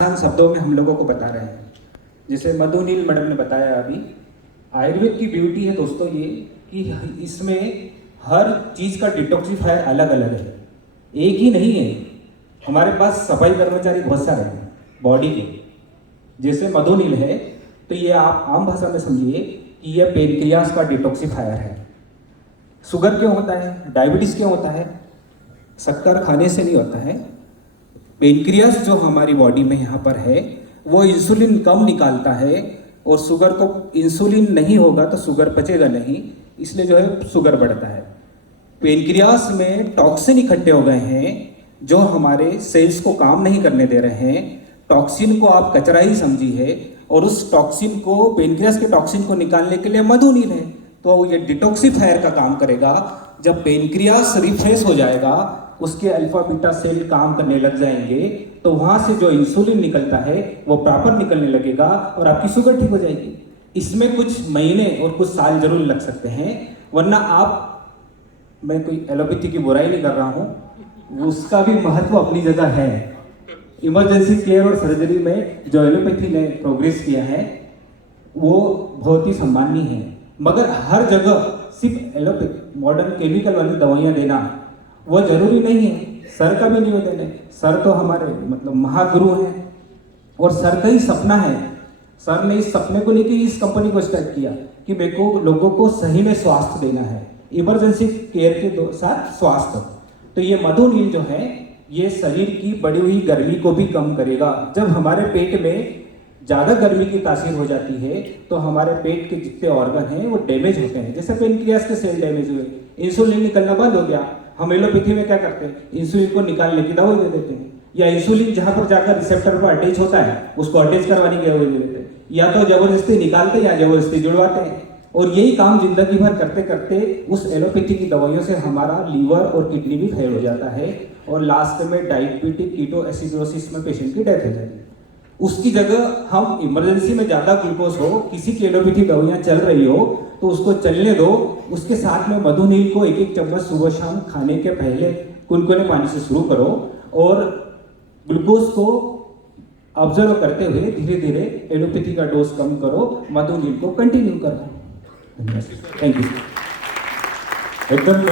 आसान शब्दों में हम लोगों को बता रहे हैं। जैसे मधुनील मैडम ने बताया अभी, आयुर्वेद की ब्यूटी है दोस्तों ये कि इसमें हर चीज़ का डिटॉक्सिफायर अलग अलग है, एक ही नहीं है। हमारे पास सफाई कर्मचारी बहुत सारे हैं बॉडी के। जैसे मधुनील है तो ये आप आम भाषा में समझिए कि यह पेनक्रियास का डिटॉक्सिफायर है। शुगर क्यों होता है, डायबिटीज़ क्यों होता है? शक्कर खाने से नहीं होता है। पेनक्रियास जो हमारी बॉडी में यहाँ पर है वो इंसुलिन कम निकालता है, और शुगर को इंसुलिन नहीं होगा तो शुगर पचेगा नहीं, इसलिए जो है शुगर बढ़ता है। पेनक्रियास में टॉक्सिन इकट्ठे हो गए हैं जो हमारे सेल्स को काम नहीं करने दे रहे हैं। टॉक्सिन को आप कचरा ही समझिए, और उस टॉक्सिन को, पेनक्रियास के टॉक्सिन को निकालने के लिए मधुनील है। तो ये डिटॉक्सिफायर का काम करेगा। जब पेनक्रियास रिफ्रेश हो जाएगा, उसके अल्फा बीटा सेल काम करने लग जाएंगे, तो वहाँ से जो इंसुलिन निकलता है वो प्रॉपर निकलने लगेगा और आपकी शुगर ठीक हो जाएगी। इसमें कुछ महीने और कुछ साल जरूर लग सकते हैं, वरना आप, मैं कोई एलोपैथी की बुराई नहीं कर रहा हूँ, उसका भी महत्व अपनी जगह है। इमरजेंसी केयर और सर्जरी में जो एलोपैथी ने प्रोग्रेस किया है वो बहुत ही सम्माननीय है, मगर हर जगह सिर्फ एलोपैथी मॉडर्न केमिकल वाली दवाइयाँ देना वो जरूरी नहीं है। सर का भी निवेदन है, सर तो हमारे मतलब महागुरु हैं, और सर का ही सपना है। सर ने इस सपने को लेकर इस कंपनी को स्टार्ट किया कि मेरे को लोगों को सही में स्वास्थ्य देना है, इमरजेंसी केयर के साथ स्वास्थ्य। तो ये मधुनील जो है ये शरीर की बढ़ी हुई गर्मी को भी कम करेगा। जब हमारे पेट में ज़्यादा गर्मी की तासीर हो जाती है तो हमारे पेट के जितने ऑर्गन हैं वो डैमेज होते हैं। जैसे पेनक्रियास के सेल डैमेज हुए, इंसुलिन निकलना बंद हो गया। हम एलोपैथी में क्या करते हैं, इंसुलिन को निकालने की दवाई दे देते हैं, या इंसुलिन जहाँ पर जाकर रिसेप्टर पर अटैच होता है उसको अटैच करवाने की दवाई दे देते हैं, या तो जबरदस्ती निकालते हैं या जबरदस्ती जुड़वाते हैं। और यही काम जिंदगी भर करते करते उस एलोपैथी की दवाइयों से हमारा लीवर और किडनी भी फेल हो जाता है, और लास्ट में डायबिटिक कीटोएसिडोसिस में पेशेंट की डेथ हो जाती है। उसकी जगह हम इमरजेंसी में ज़्यादा ग्लूकोज हो, किसी की एलोपैथी दवाइयाँ चल रही हो तो उसको चलने दो, उसके साथ में मधुनील को एक एक चम्मच सुबह शाम खाने के पहले कुनकुने पानी से शुरू करो, और ग्लूकोज को ऑब्जर्व करते हुए धीरे धीरे एलोपैथी का डोज कम करो, मधुनील को कंटिन्यू करो। Thank you. एकदम